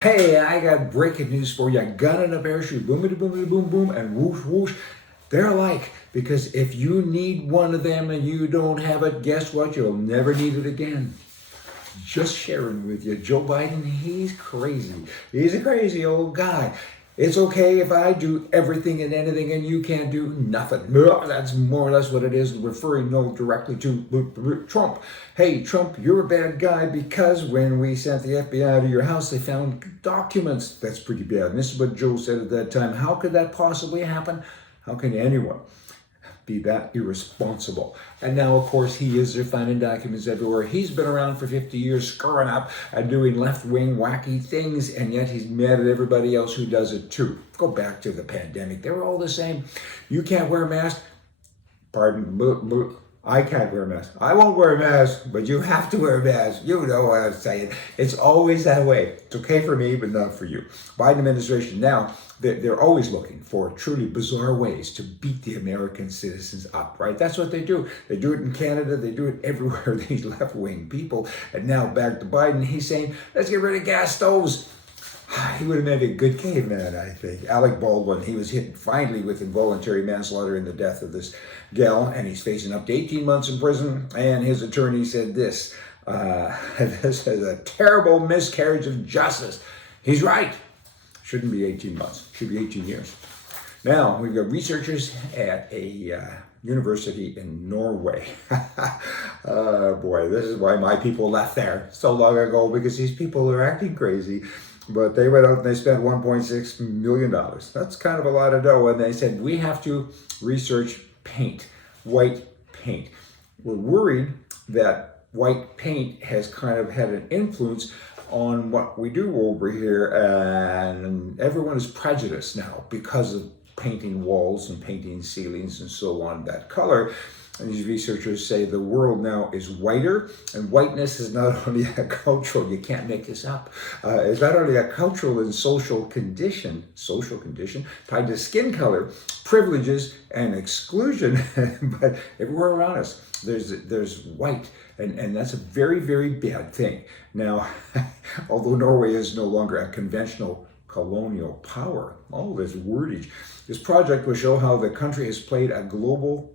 Hey, I got breaking news for you. Gun in a parachute, boomity boomity boom boom, and whoosh whoosh. They're alike because if you need one of them and you don't have it, guess what? You'll never need it again. Just sharing with you, Joe Biden, he's crazy. He's a crazy old guy. It's okay if I do everything and anything and you can't do nothing. That's more or less what it is, referring directly to Trump. Hey, Trump, you're a bad guy because when we sent the FBI to your house, they found documents. That's pretty bad. And this is what Joe said at that time. How could that possibly happen? How can anyone be that irresponsible? And now, of course, he is finding documents everywhere. He's been around for 50 years, screwing up and doing left-wing wacky things, and yet he's mad at everybody else who does it too. Go back to the pandemic. They were all the same. You can't wear a mask. Pardon, I can't wear a mask. I won't wear a mask, but you have to wear a mask. You know what I'm saying. It's always that way. It's okay for me, but not for you. Biden administration now, they're always looking for truly bizarre ways to beat the American citizens up, right? That's what they do. They do it in Canada. They do it everywhere, these left-wing people. And now back to Biden, he's saying, let's get rid of gas stoves. He would have made a good caveman, I think. Alec Baldwin, he was hit finally with involuntary manslaughter in the death of this gal, and he's facing up to 18 months in prison. And his attorney said this, this is a terrible miscarriage of justice. He's right. Shouldn't be 18 months. Should be 18 years. Now, we've got researchers at a university in Norway. Oh boy, this is why my people left there so long ago, because these people are acting crazy. But they went out and they spent $1.6 million. That's kind of a lot of dough. And they said, we have to research paint, white paint. We're worried that white paint has kind of had an influence on what we do over here. And everyone is prejudiced now because of painting walls and painting ceilings and so on, that color. And these researchers say the world now is whiter, and whiteness is not only a cultural, you can't make this up, it's not only a cultural and social condition tied to skin color, privileges, and exclusion, but everywhere around us, there's white, and that's a very, very bad thing. Now, although Norway is no longer a conventional colonial power, all this wordage, this project will show how the country has played a global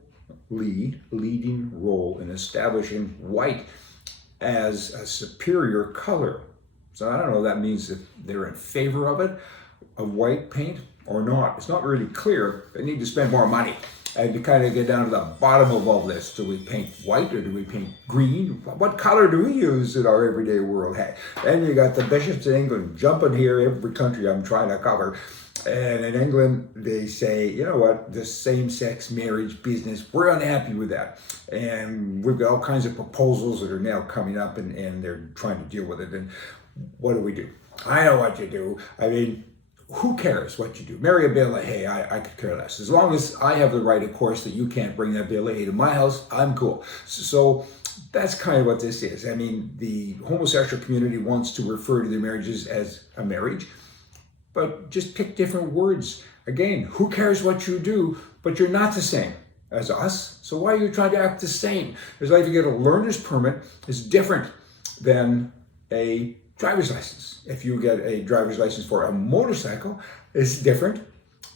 leading role in establishing white as a superior color. So I don't know if that means that they're in favor of it, of white paint, or not. It's not really clear. They need to spend more money and to kind of get down to the bottom of all this. Do we paint white or do we paint green? What color do we use in our everyday world? Hey, then you got the bishops in England jumping here, every country I'm trying to cover. And in England, they say, you know what, the same-sex marriage business, we're unhappy with that. And we've got all kinds of proposals that are now coming up, and they're trying to deal with it. And what do? I know what you do. I mean, who cares what you do? Marry a Bill of hay, I could care less. As long as I have the right, of course, that you can't bring that Bill of hay to my house, I'm cool. So that's kind of what this is. I mean, the homosexual community wants to refer to their marriages as a marriage, but just pick different words. Again, who cares what you do, but you're not the same as us. So why are you trying to act the same? It's like you get a learner's permit, it's different than a driver's license. If you get a driver's license for a motorcycle, it's different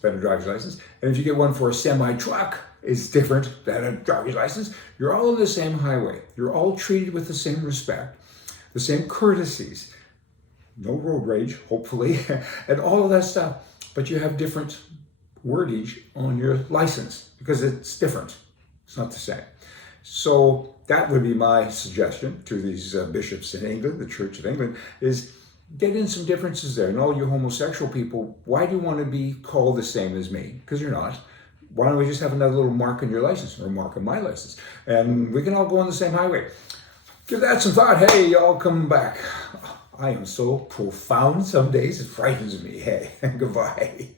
than a driver's license. And if you get one for a semi-truck, it's different than a driver's license. You're all on the same highway. You're all treated with the same respect, the same courtesies. No road rage, hopefully, and all of that stuff. But you have different wordage on your license because it's different. It's not the same. So that would be my suggestion to these bishops in England, the Church of England, is get in some differences there. And all you homosexual people, why do you want to be called the same as me? Because you're not. Why don't we just have another little mark on your license or a mark on my license? And we can all go on the same highway. Give that some thought. Hey, y'all come back. I am so profound some days, it frightens me. Hey, goodbye.